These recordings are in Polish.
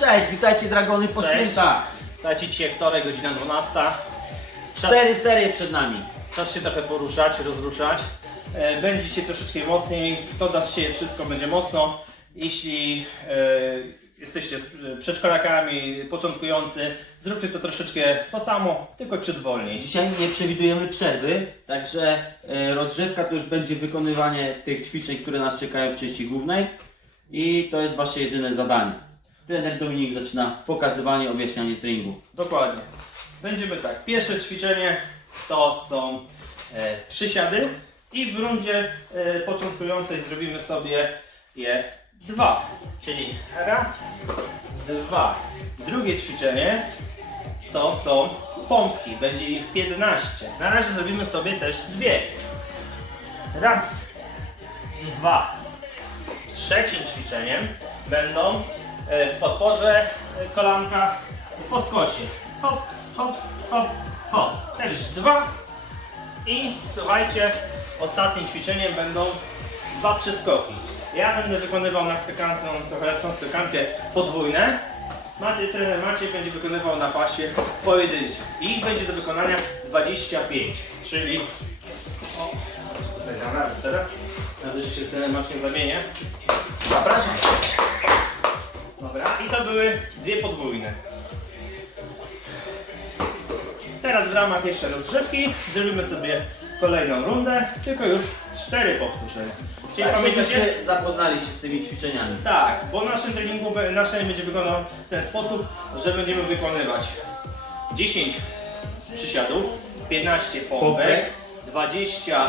Cześć, witajcie Dragony po Cześć. świętach. Słuchajcie, dzisiaj wtorek, godzina 12. Cztery serie przed nami. Czas się trochę poruszać, rozruszać. E, Będzie się troszeczkę mocniej. Kto da się, wszystko będzie mocno. Jeśli e, jesteście e, przedszkolakami, początkujący, zróbcie to troszeczkę to samo, tylko ciut wolniej. Dzisiaj nie przewidujemy przerwy, także e, rozgrzewka to już będzie wykonywanie tych ćwiczeń, które nas czekają w części głównej. I to jest wasze jedyne zadanie. Trener Dominik zaczyna pokazywanie, objaśnianie treningu. Dokładnie. Będziemy tak. Pierwsze ćwiczenie to są e, przysiady i w rundzie e, początkującej zrobimy sobie je dwa. Czyli raz, dwa. Drugie ćwiczenie to są pompki. Będzie ich 15. Na razie zrobimy sobie też dwie. Raz, dwa. Trzecim ćwiczeniem będą w podporze e, kolanka po skosie. Hop, hop, hop, hop. Też dwa. I słuchajcie, ostatnim ćwiczeniem będą dwa przeskoki. Ja będę wykonywał na skakance, mam trochę lepszą skakankę podwójne. Maciej, trener Maciej będzie wykonywał na pasie pojedyncze. I będzie do wykonania 25, czyli... O, tutaj radę teraz. Nawet, się z trenerem Maćkiem zamienię. Zapraszam. Dobra, i to były dwie podwójne. Teraz w ramach jeszcze rozgrzewki zrobimy sobie kolejną rundę, tylko już cztery powtórzenia. Czyli Tak, pamiętacie? żebyście zapoznali się z tymi ćwiczeniami. Tak, bo naszym treningu be- nasz trening będzie wyglądał w ten sposób, że będziemy wykonywać 10 przysiadów, 15 pompek, Pompek. 20 e,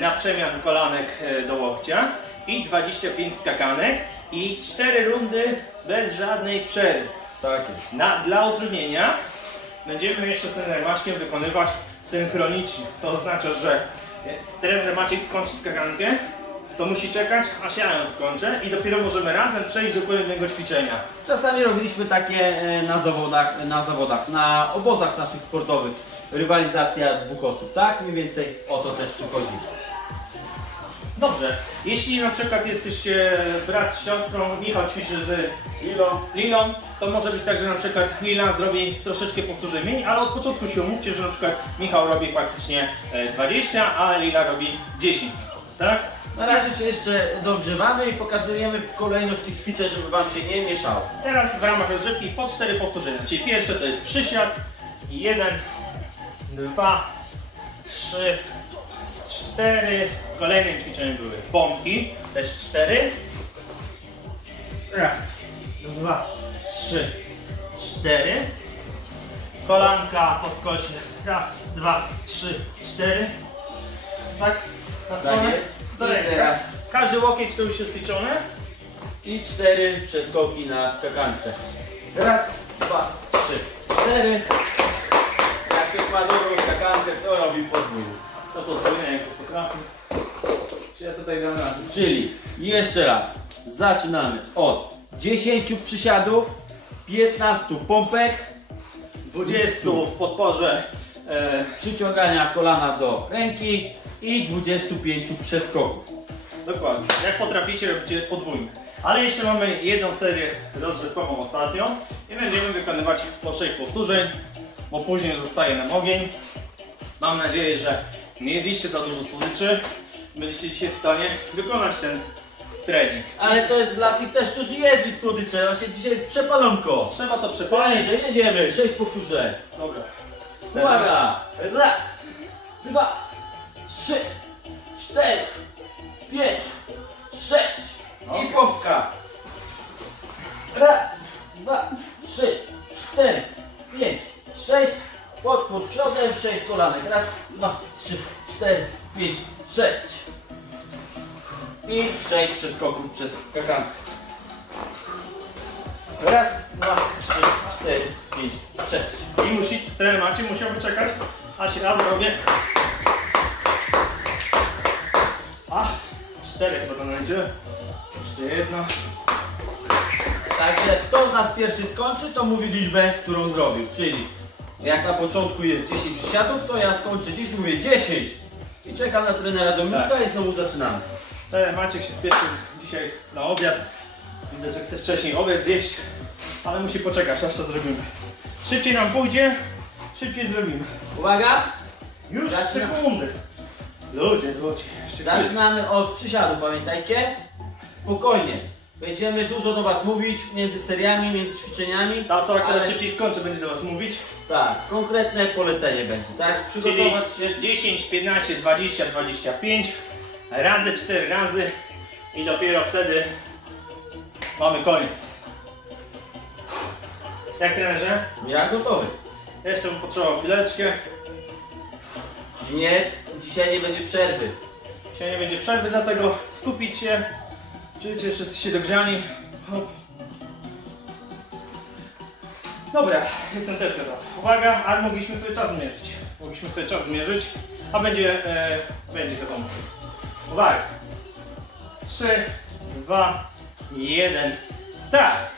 na przemian kolanek e, do łokcia i 25 skakanek i 4 rundy bez żadnej przerwy. Tak jest. Na, dla utrudnienia będziemy jeszcze z trenerem Maćkiem wykonywać synchronicznie. To oznacza, że e, trener Maciej skończy skakankę, to musi czekać, aż ja ją skończę i dopiero możemy razem przejść do kolejnego ćwiczenia. Czasami robiliśmy takie e, na zawodach, na zawodach, na obozach naszych sportowych. Rywalizacja dwóch osób, tak? Mniej więcej o to też tu chodzi. Dobrze, jeśli na przykład jesteście brat z siostrą, Michał ćwiczy z Lilą, Lilą to może być tak, że na przykład Lila zrobi troszeczkę powtórzeń mniej, ale od początku się umówcie, że na przykład Michał robi faktycznie e, 20, a Lila robi 10, tak? Na razie się jeszcze dogrzewamy i pokazujemy kolejność tych ćwiczeń, żeby Wam się nie mieszało. Teraz w ramach rozgrzewki po 4 powtórzenia, czyli pierwsze to jest przysiad, 1, 2, 3, 4, kolejnym ćwiczeniem były pompki, też 4, raz, dwa, trzy, cztery, kolanka po skosie, raz, dwa, trzy, cztery, tak? Na stronę? jest. Do I teraz- tak? Każdy łokieć to już jest liczone. I cztery przeskoki na skakance. Raz, dwa, trzy, cztery. Jak ktoś ma dobrą skakankę, to robi podwójnie. To podwójne jak to potrafi. Czy ja tutaj dam radę? Czyli jeszcze raz. Zaczynamy od 10 przysiadów, 15 pompek, 20 w podporze e, przyciągania kolana do ręki i 25 przeskoków. Dokładnie. Jak potraficie, robicie podwójne. Ale jeszcze mamy jedną serię rozgrzewkową ostatnią i będziemy wykonywać po 6 powtórzeń, bo później zostaje nam ogień. Mam nadzieję, że nie jedliście za dużo słodyczy. Będziecie dzisiaj w stanie wykonać ten trening. Ale to jest dla tych też, którzy jedli słodycze. Właśnie dzisiaj jest przepalonko. Trzeba to przepalić. Panie, jedziemy. 6 powtórzeń. Dobra. Uwaga! Raz, dwa, trzy, cztery, pięć, Podpór przodem, sześć kolanek. Raz, dwa, trzy, cztery, pięć, sześć. I sześć przeskoków przez kakankę. Raz, dwa, trzy, cztery, pięć, sześć. I musi, trener Maciej musiał wyczekać, aż ja zrobię. A, cztery chyba to będzie. Jeszcze jedno. Także kto z nas pierwszy skończy, to mówi liczbę, którą zrobił. Czyli jak na początku jest 10 przysiadów, to ja skończę dziś i mówię 10. I czekam na trenera Dominika Tak. i znowu zaczynamy. Trener Maciek się spieszył dzisiaj na obiad. Widzę, że chce wcześniej obiad zjeść. ale musi poczekać, aż to zrobimy. Szybciej nam pójdzie, szybciej zrobimy. Uwaga! Już Zaczynam. sekundy. Ludzie złoci. Szybciej. Zaczynamy od przysiadu, pamiętajcie? Spokojnie. Będziemy dużo do Was mówić między seriami, między ćwiczeniami. Ta osoba, która ale- szybciej skończy, będzie do Was mówić. Tak, konkretne polecenie będzie, tak? Czyli Przygotować się. 10, 15, 20, 25 razy 4 razy i dopiero wtedy mamy koniec. Jak trenerze? Ja gotowy. Jeszcze bym potrzebował chwileczkę. Nie, dzisiaj nie będzie przerwy. Dzisiaj nie będzie przerwy, dlatego skupić się. Czujcie, że jesteście dogrzani. Hop. Dobra, jestem też gotowy. Uwaga, ale mogliśmy sobie czas zmierzyć. Mogliśmy sobie czas zmierzyć, a będzie, e, będzie wiadomo. Uwaga. 3, 2, 1, start.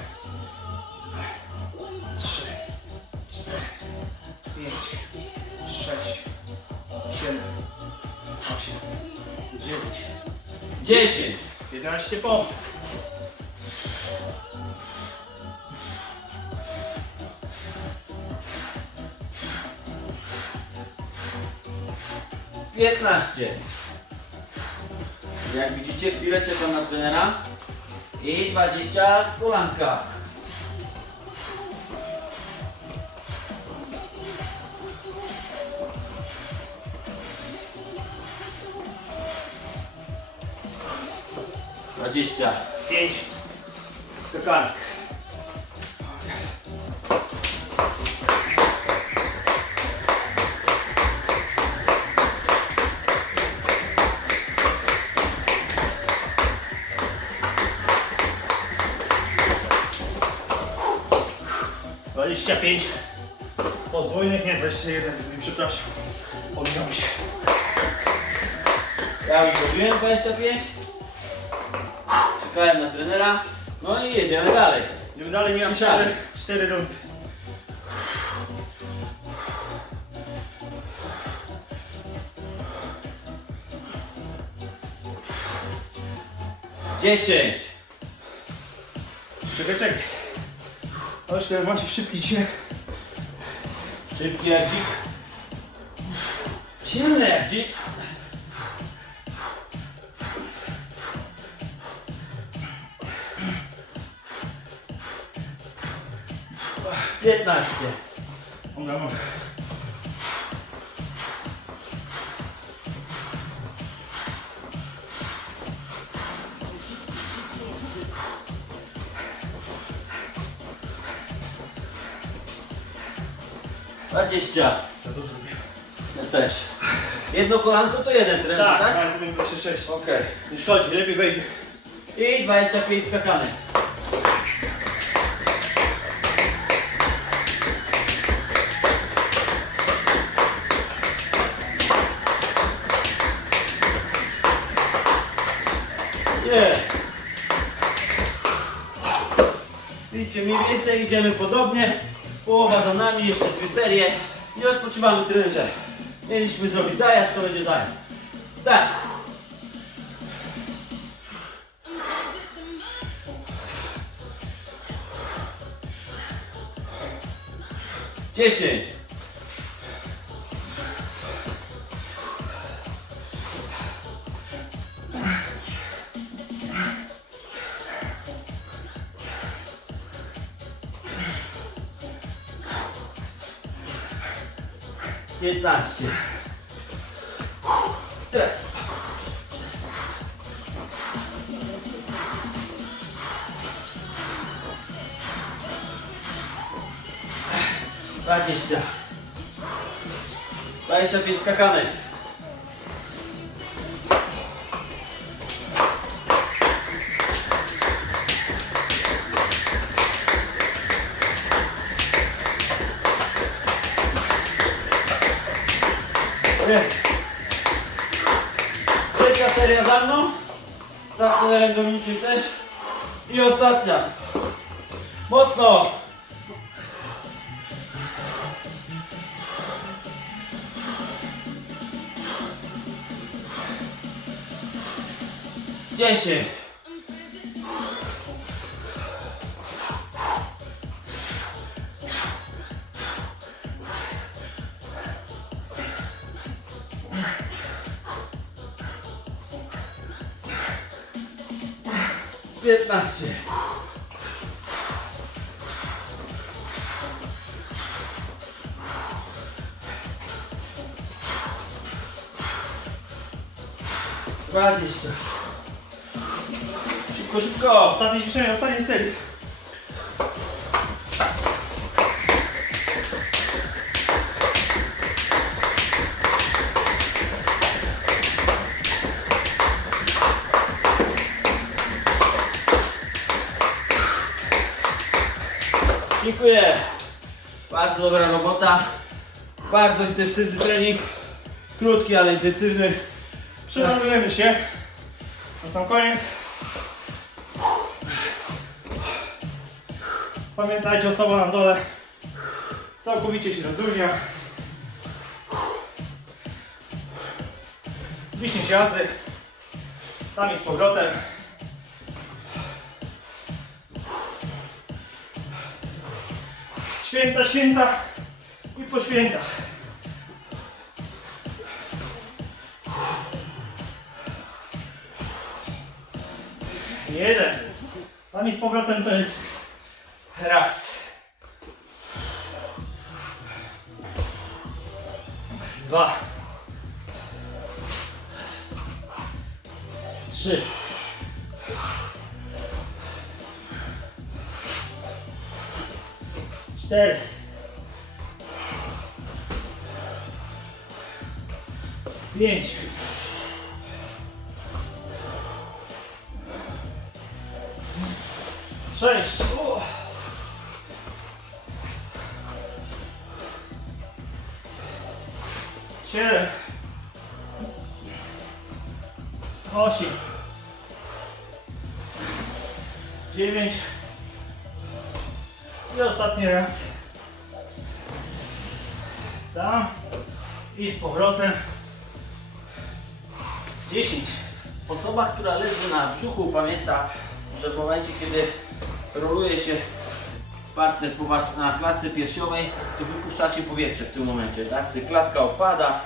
Raz, dwa, trzy, cztery, pięć, sześć, siedem, 8, 9, 10. 11 pompek. Piętnaście. Jak widzicie, chwileczek pana trenera i 20 kulanka. 25 skakanek. Dwadzieścia pięć podwójnych, nie, dwadzieścia jeden, przepraszam, pominąłem się. Ja już zrobiłem 25. Czekałem na trenera. No i jedziemy dalej. Idziemy dalej, nie mam Przysiady. 4, 4 rundy. Dziesięć. Czekaj, czekaj. Chodź, teraz macie szybki dzisiaj. Szybki jak dzik. Jak dzik. Piętnaście. Dobra, mogę. Dwadzieścia. Za dużo zrobiłem. Ja też. Jedno kolanko to jeden trener, Tak, tak? tak, zrobimy 26. Okej. Nie szkodzi, lepiej wejdzie. I 25 skakanek. Jest. Widzicie, mniej więcej idziemy podobnie. Połowa za nami, jeszcze dwie serie. I odpoczywamy trenerze. Mieliśmy zrobić zajazd, to będzie zajazd. Start. Dziesięć. Piętnaście. Teraz. Dwadzieścia. Dwadzieścia pięć skakanek. Jest. Trzecia seria za mną. Z trenerem Dominikiem też. I ostatnia. Mocno. Dziesięć. 15. Dwadzieścia. Szybko, szybko. Ostatnie ćwiczenie, ostatni styl. Dziękuję. Bardzo dobra robota. Bardzo intensywny trening. Krótki, ale intensywny. Przeładujemy się. Na sam koniec. Pamiętajcie, osoba na dole całkowicie się rozluźnia. 10 razy. Tam jest powrotem. Święta, święta i po świętach. Jeden. Tam i z powrotem to jest raz. Dwa. Trzy. Cztery. Pięć. Sześć. Siedem. Osiem. Dziewięć. I ostatni raz. Tam. I z powrotem. Dziesięć. Osoba, która leży na brzuchu pamięta, że w momencie kiedy roluje się partner po Was na klatce piersiowej, to wypuszczacie powietrze w tym momencie, tak? Gdy klatka opada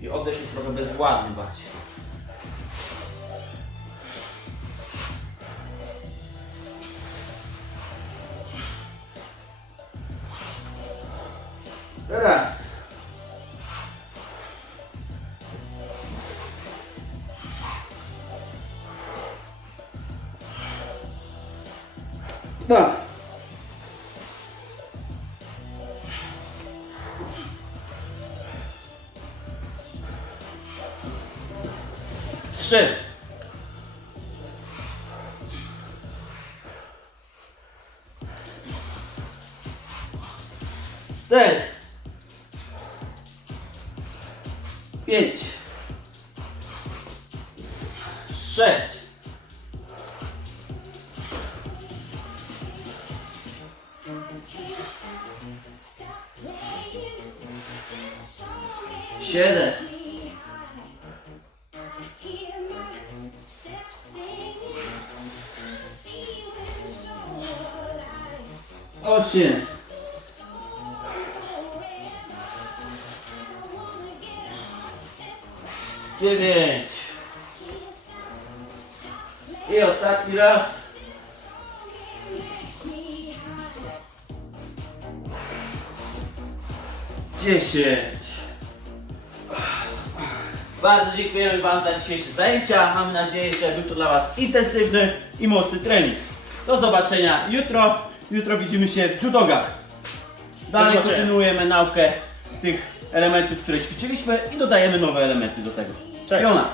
i oddech jest trochę bezwładny bardziej. Raz. Dwa. Trzy. Cztery. Siedem. Osiem. Dziewięć. I ostatni raz. Dziesięć. Bardzo dziękujemy Wam za dzisiejsze zajęcia. Mam nadzieję, że był to dla Was intensywny i mocny trening. Do zobaczenia jutro. Jutro widzimy się w judogach. Dalej zobaczenia. kontynuujemy naukę tych elementów, które ćwiczyliśmy i dodajemy nowe elementy do tego. Cześć. Jona.